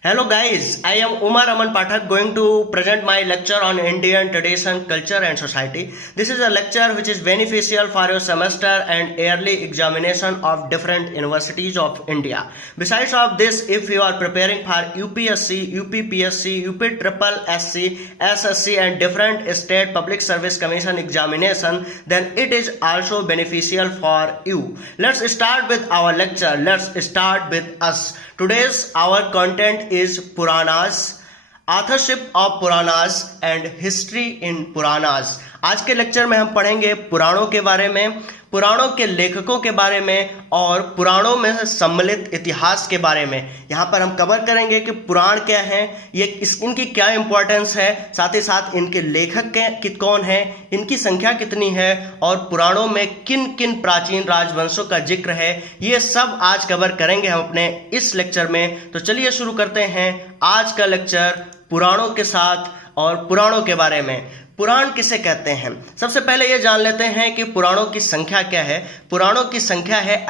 Hello guys, I am Umar Aman Pathak going to present my lecture on Indian tradition, culture and society. This is a lecture which is beneficial for your semester and yearly examination of different universities of India. Besides of this, if you are preparing for UPSC, UPPSC, UPSSC, SSC and different state public service commission examination, then it is also beneficial for you. Let's start with our lecture. Let's start with us. Today's our content is Puranas, authorship of Puranas and history in Puranas. आज के lecture में हम पढ़ेंगे पुराणों के बारे में, पुराणों के लेखकों के बारे में और पुराणों में सम्मिलित इतिहास के बारे में। यहाँ पर हम कवर करेंगे कि पुराण क्या है, ये इनकी क्या इंपॉर्टेंस है, साथ ही साथ इनके लेखक कौन हैं, इनकी संख्या कितनी है और पुराणों में किन किन प्राचीन राजवंशों का जिक्र है, ये सब आज कवर करेंगे हम अपने इस लेक्चर में। तो चलिए शुरू करते हैं आज का लेक्चर पुराणों के साथ और पुराणों के बारे में। पुराण किसे कहते हैं? सबसे पहले ये जान लेते हैं कि पुराणों की संख्या क्या है। पुराणों की संख्या है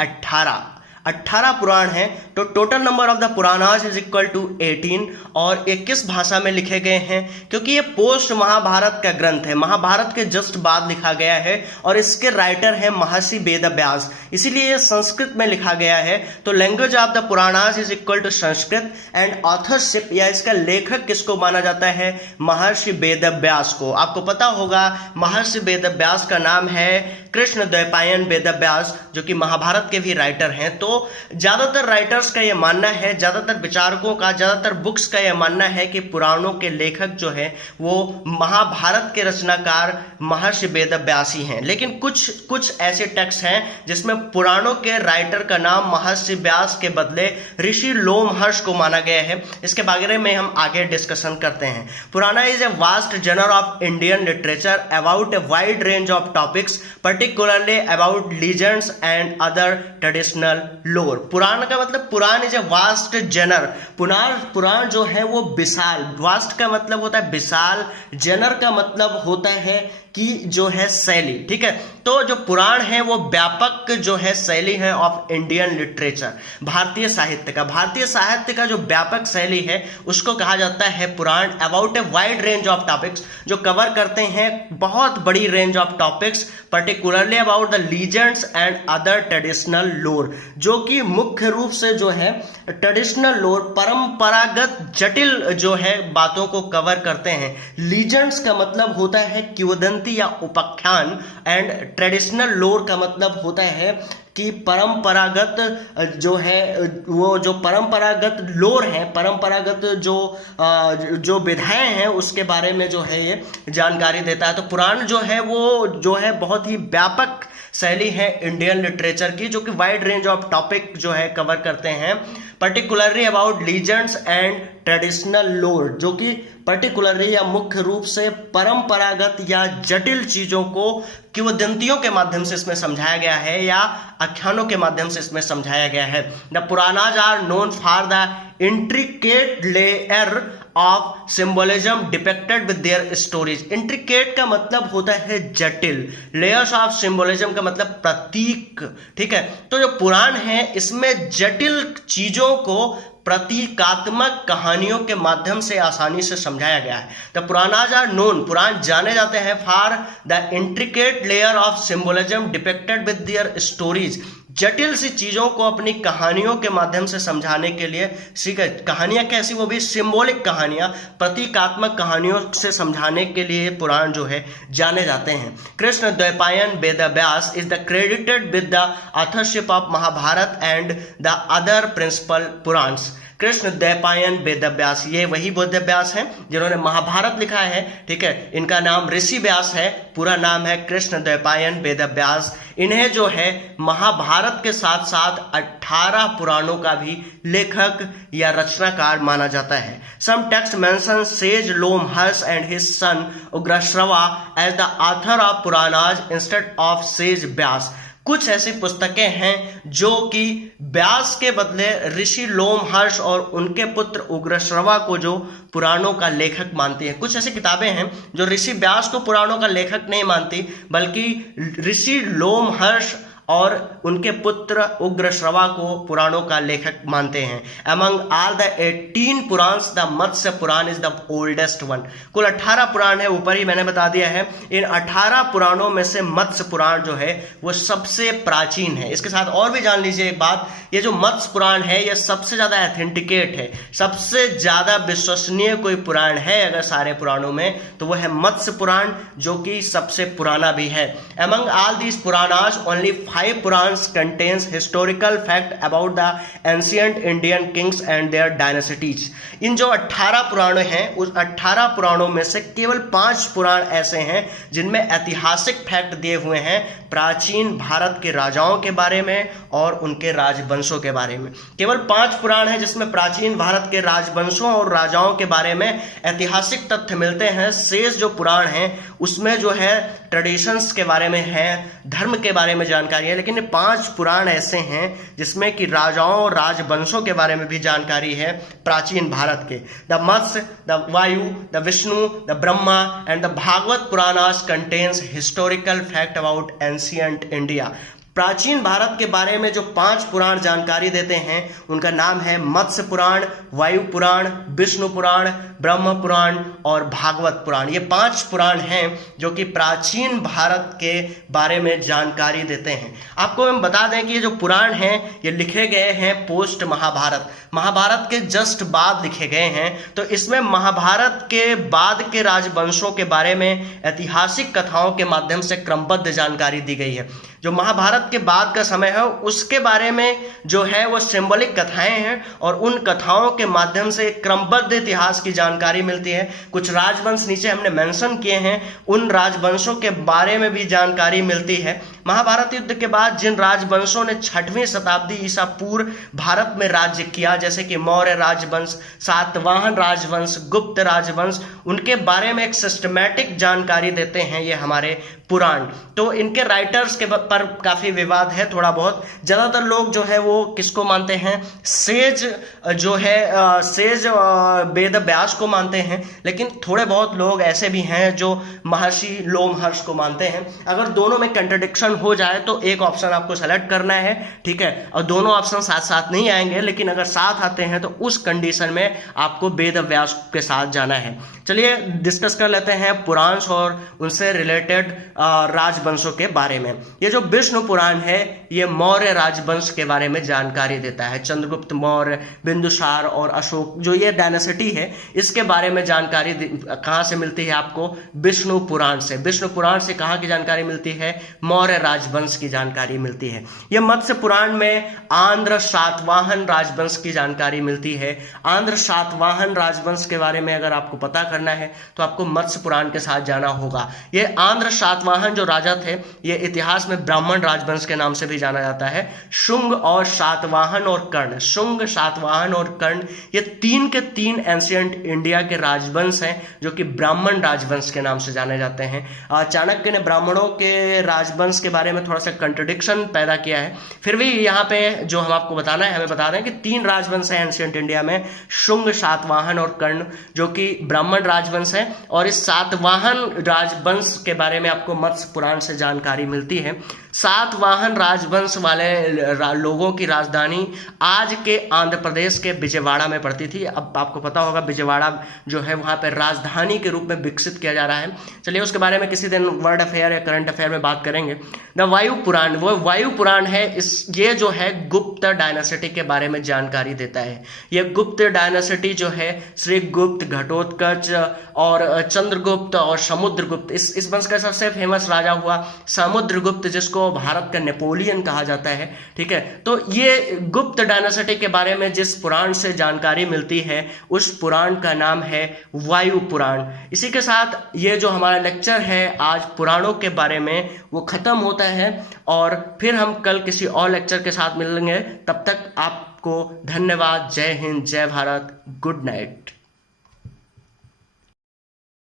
18 पुराण हैं। तो total number of the Puranas is equal to 18। और ये किस भाषा में लिखे गए हैं? क्योंकि ये पोस्ट महाभारत का ग्रंथ है, महाभारत के जस्ट बाद लिखा गया है और इसके राइटर हैं महर्षि वेद व्यास, इसीलिए ये संस्कृत में लिखा गया है। तो language of the Puranas is equal to Sanskrit and authorship या इसका लेखक किसको माना जाता है? महर्षि वेद व्यास को। आपको पता होगा महर्षि वेद व्यास का नाम है कृष्णद्वैपायन वेद व्यास, जो कि महाभारत के भी राइटर हैं। तो ज्यादातर राइटर्स का यह मानना है, ज्यादातर विचारकों का, ज्यादातर बुक्स का यह मानना है कि पुराणों के लेखक जो है वो महाभारत के रचनाकार महर्षि वेद व्यास ही हैं। लेकिन कुछ ऐसे टेक्स्ट हैं जिसमें पुराणों के राइटर का नाम महर्षि व्यास के बदले ऋषि लोमहर्ष को माना गया है। इसके बारे में हम आगे डिस्कशन करते हैं। Purana is a vast genre of Indian literature about a wide range of topics, particularly about legends and other traditional lore। Purana का मतलब पुराण इज ए वास्ट जनर। पुराण जो है वो विशाल, वास्ट का मतलब होता है विशाल, जनर का मतलब होता है कि जो है शैली, ठीक है। तो जो पुराण है वो व्यापक जो है शैली है ऑफ इंडियन लिटरेचर, भारतीय साहित्य का जो व्यापक शैली है उसको कहा जाता है Purana. About a wide range of topics, जो कवर करते हैं बहुत बड़ी range of topics, particularly about the legends and other traditional lore, जो कि मुख्य रूप से जो है ट्रेडिशनल लोर, परंपरागत जटिल जो है बातों को कवर करते हैं। लीजेंड्स का मतलब होता है किंवदंती या उपाख्यान एंड ट्रेडिशनल लोर का मतलब होता है कि परंपरागत जो है वो जो परंपरागत लोर है, परंपरागत जो विधाएं हैं उसके बारे में जो है ये जानकारी देता है। तो पुराण जो है वो जो है बहुत ही व्यापक शैली है इंडियन लिटरेचर की, जो कि वाइड रेंज ऑफ टॉपिक जो है कवर करते हैं, particularly about legends and traditional lore, जो कि पर्टिकुलरली या मुख्य रूप से परंपरागत या जटिल चीजों को किंवदंतियों के माध्यम से इसमें समझाया गया है या आख्यानों के माध्यम से इसमें समझाया गया है। The Puranas are known for the intricate layer of symbolism depicted with their stories. Intricate का मतलब होता है जटिल, लेयर्स ऑफ सिंबोलिज्म का मतलब प्रतीक, ठीक है। तो जो पुराण है इसमें जटिल चीजों को प्रतीकात्मक कहानियों के माध्यम से आसानी से समझाया गया है। द पुराणाज आर नोन, पुराण जाने जाते हैं for the intricate layer of symbolism depicted with their stories, जटिल सी चीजों को अपनी कहानियों के माध्यम से समझाने के लिए। ठीक है, कहानियां कैसी? वो भी सिंबॉलिक कहानियां, प्रतीकात्मक कहानियों से समझाने के लिए पुराण जो है जाने जाते हैं। Krishnadvaipayana Veda Vyasa is the credited with the authorship of Mahabharata and the other principal Puranas. Krishnadvaipayana Veda Vyasa, ये वही वेद व्यास हैं जिन्होंने महाभारत लिखा है, ठीक है। इनका नाम ऋषि व्यास है, पूरा नाम है कृष्णद्वैपायन वेद व्यास। इन्हें जो है महाभारत के साथ साथ 18 पुराणों का भी लेखक या रचनाकार माना जाता है। Some text mention sage Lomaharsha and his son Ugrashrava as the author of Puranas instead of sage Vyasa. कुछ ऐसी पुस्तकें हैं जो कि व्यास के बदले ऋषि लोमहर्ष और उनके पुत्र उग्रश्रवा को जो पुराणों का लेखक मानती हैं। कुछ ऐसी किताबें हैं जो ऋषि व्यास को पुराणों का लेखक नहीं मानती, बल्कि ऋषि लोमहर्ष और उनके पुत्र उग्रश्रवा को पुराणों का लेखक मानते हैं। Among all the 18 Puranas the Matsya Purana is the oldest one. कुल 18 पुराण है, ऊपर ही मैंने बता दिया है। इन 18 पुराणों में से मत्स्य पुराण जो है वो सबसे प्राचीन है। इसके साथ और भी जान लीजिए एक बात, ये जो मत्स्य पुराण है ये सबसे ज्यादा एथेंटिकेट है, सबसे ज्यादा विश्वसनीय कोई पुराण है अगर सारे पुराणों में तो वो है मत्स्य पुराण, जो कि सबसे पुराना भी है। Among all these Puranas, only 5 Purans contains historical fact about the ancient Indian kings and their dynasties. इन जो 18 पुराण हैं उस 18 पुराणों में से केवल 5 पुराण ऐसे हैं जिनमें ऐतिहासिक फैक्ट दिए हुए हैं प्राचीन भारत के राजाओं के बारे में और उनके राजवंशों के बारे में। केवल 5 पुराण हैं जिसमें प्राचीन भारत के राजवंशों और राजाओं के बारे में ऐतिहासिक तथ्य मिलते हैं। शेष जो पुराण हैं उसमें जो है ट्रेडिशंस के बारे में है, धर्म के बारे में जानकारी है, लेकिन ये 5 पुराण ऐसे हैं जिसमें कि राजाओं और राजवंशों के बारे में भी जानकारी है प्राचीन भारत के। The Matsya, the Vayu, the Vishnu, the Brahma and the Bhagavata Puranas contains historical fact about ancient India. प्राचीन भारत के बारे में जो 5 पुराण जानकारी देते हैं उनका नाम है मत्स्य पुराण, वायु पुराण, विष्णु पुराण, ब्रह्म पुराण और भागवत पुराण। ये 5 पुराण हैं जो कि प्राचीन भारत के बारे में जानकारी देते हैं। आपको हम बता दें कि ये जो पुराण हैं ये लिखे गए हैं पोस्ट महाभारत, महाभारत के जस्ट बाद लिखे गए हैं। तो इसमें महाभारत के बाद के राजवंशों के बारे में ऐतिहासिक कथाओं के माध्यम से क्रमबद्ध जानकारी दी गई है। जो महाभारत के बाद का समय है उसके बारे में जो है वो सिंबॉलिक कथाएं हैं और उन कथाओं के माध्यम से क्रमबद्ध इतिहास की जानकारी मिलती है। कुछ राजवंश नीचे हमने मेंशन किए हैं, उन राजवंशों के बारे में भी जानकारी मिलती है। महाभारत युद्ध के बाद जिन राजवंशों ने 6वीं शताब्दी ईसा पूर्व भारत में राज्य किया, जैसे कि मौर्य राजवंश, सातवाहन राजवंश, गुप्त राजवंश, उनके बारे में एक सिस्टमैटिक जानकारी देते हैं ये हमारे पुराण। तो इनके राइटर्स के पर काफी विवाद है थोड़ा बहुत। ज्यादातर लोग जो है वो किसको मानते हैं, सेज जो है सेज वेद व्यास को मानते हैं, लेकिन थोड़े बहुत लोग ऐसे भी हैं जो महर्षि लोमहर्ष को मानते हैं। अगर दोनों में कंट्रडिक्शन हो जाए तो एक ऑप्शन आपको सेलेक्ट करना है, ठीक है। और दोनों ऑप्शन साथ साथ नहीं आएंगे, लेकिन अगर साथ आते हैं तो उस कंडीशन में आपको वेद व्यास के साथ जाना है। चलिए डिस्कस कर लेते हैं पुराण और उनसे रिलेटेड राजवंशों के बारे में। ये जो विष्णु पुराण है ये मौर्य राजवंश के बारे में जानकारी देता है। चंद्रगुप्त मौर्य, बिंदुसार और अशोक, जो ये डायनेसिटी है इसके बारे में जानकारी कहाँ से मिलती है आपको, विष्णु पुराण से। विष्णु पुराण से कहाँ की जानकारी मिलती है, मौर्य राजवंश की जानकारी मिलती है। यह मत्स्य पुराण में आंध्र सातवाहन राजवंश की जानकारी मिलती है। आंध्र सातवाहन राजवंश के बारे में अगर आपको पता करना है तो आपको मत्स्य पुराण के साथ जाना होगा। ये आंध्र सातवाहन जो राजा थे ये इतिहास में ब्राह्मण राजवंश के नाम से भी जाना जाता है। शुंग और सातवाहन और कर्ण, शुंग, सातवाहन और कर्ण, ये 3 के 3 एंशिएंट इंडिया के राजवंश हैं जो कि ब्राह्मण राजवंश के नाम से जाने जाते हैं। चाणक्य ने ब्राह्मणों के राजवंश के बारे में थोड़ा सा कंट्रडिक्शन पैदा किया है, फिर भी यहाँ पे जो हम आपको बताना है, हमें बता रहे हैं कि 3 राजवंश है एंशिएंट इंडिया में, शुंग, सातवाहन और कर्ण, जो कि ब्राह्मण राजवंश है। और इस सातवाहन राजवंश के बारे में आपको मत्स्य पुराण से जानकारी मिलती है। सातवाहन राजवंश वाले लोगों की राजधानी आज के आंध्र प्रदेश के विजयवाड़ा में पड़ती थी। अब आपको पता होगा विजयवाड़ा जो है वहाँ पर राजधानी के रूप में विकसित किया जा रहा है। चलिए उसके बारे में किसी दिन वर्ल्ड अफेयर या करंट अफेयर में बात करेंगे। द वायु पुराण, वो वायु पुराण है, ये जो है गुप्त डायनासिटी के बारे में जानकारी देता है। ये गुप्त डायनासिटी जो है श्री गुप्त, घटोत्कच और चंद्रगुप्त और समुद्रगुप्त, इस वंश का सबसे फेमस राजा हुआ समुद्रगुप्त, जिसको भारत का नेपोलियन कहा जाता है, ठीक है। तो ये गुप्त डायनासिटी के बारे में जिस पुराण से जानकारी मिलती है उस पुराण का नाम है वायु पुराण। इसी के साथ ये जो हमारा लेक्चर है आज पुराणों के बारे में वो खत्म होता है और फिर हम कल किसी और लेक्चर के साथ मिलेंगे। तब तक आपको धन्यवाद। जय हिंद, जय भारत, गुड नाइट।